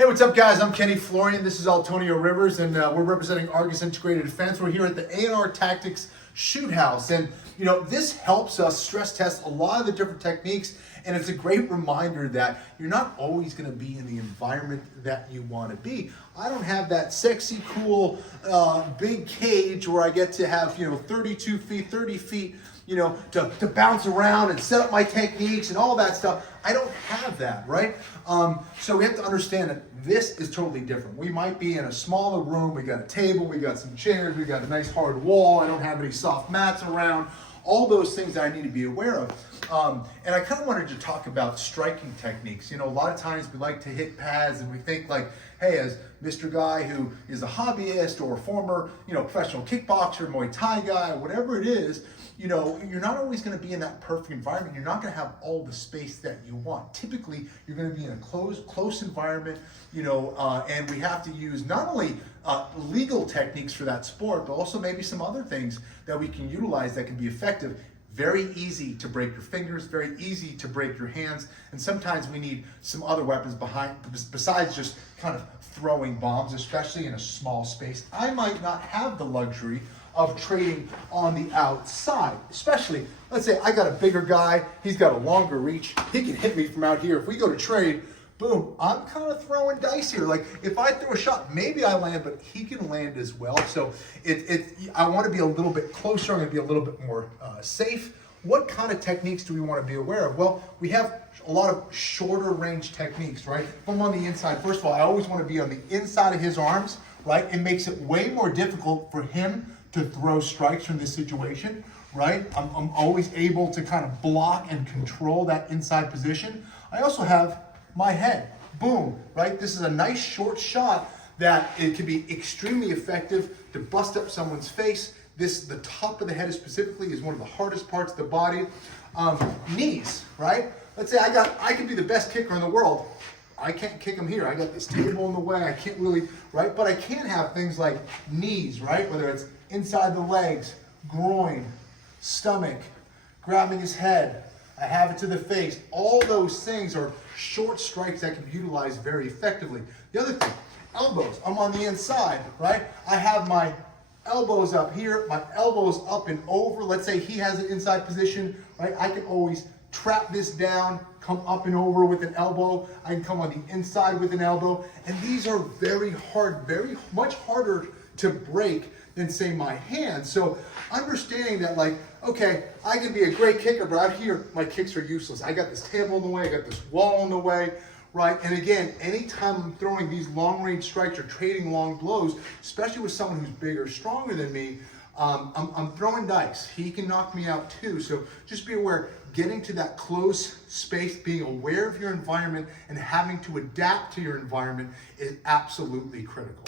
Hey, what's up, guys? I'm Kenny Florian. This is Antonio Rivers, and we're representing Argus Integrated Defense. We're here at the A&R Tactics Shoot House, and this helps us stress test a lot of the different techniques, and it's a great reminder that you're not always going to be in the environment that you want to be. I don't have that sexy, cool, big cage where I get to have 32 feet, 30 feet. To bounce around and set up my techniques and all that stuff. I don't have that, right? So we have to understand that this is totally different. We might be in a smaller room, we got a table, we got some chairs, we got a nice hard wall, I don't have any soft mats around, all those things that I need to be aware of. And I kind of wanted to talk about striking techniques. A lot of times we like to hit pads and we think like, hey, as Mr. Guy who is a hobbyist or a former, professional kickboxer, Muay Thai guy, whatever it is, you're not always going to be in that perfect environment. You're not going to have all the space that you want. Typically, you're going to be in a close environment, and we have to use not only legal techniques for that sport, but also maybe some other things that we can utilize that can be effective. Very easy to break your fingers, very easy to break your hands, and sometimes we need some other weapons besides just kind of throwing bombs, especially in a small space. I might not have the luxury of trading on the outside, especially, let's say I got a bigger guy, he's got a longer reach, he can hit me from out here. If we go to trade, boom, I'm kind of throwing dice here. Like if I throw a shot, maybe I land, but he can land as well. So I want to be a little bit closer, I'm going to be a little bit more safe. What kind of techniques do we want to be aware of? Well, we have a lot of shorter range techniques, right? If I'm on the inside, first of all, I always want to be on the inside of his arms, right? It makes it way more difficult for him to throw strikes from this situation, right? I'm always able to kind of block and control that inside position. I also have my head, boom, right? This is a nice short shot that it can be extremely effective to bust up someone's face. The top of the head specifically is one of the hardest parts of the body. Knees, right? Let's say I could be the best kicker in the world. I can't kick them here. I got this table in the way. I can't really, right? But I can have things like knees, right? Whether it's inside the legs, groin, stomach, grabbing his head. I have it to the face. All those things are short strikes that can be utilized very effectively. The other thing, elbows. I'm on the inside, right? I have my elbows up here, my elbows up and over. Let's say he has an inside position, right? I can always trap this down, come up and over with an elbow. I can come on the inside with an elbow. And these are very hard, very much harder to break than say my hand. So understanding that like, okay, I can be a great kicker, but out here, my kicks are useless. I got this table in the way, I got this wall in the way, right? And again, anytime I'm throwing these long range strikes or trading long blows, especially with someone who's bigger, stronger than me, I'm throwing dice. He can knock me out too. So just be aware, getting to that close space, being aware of your environment and having to adapt to your environment is absolutely critical.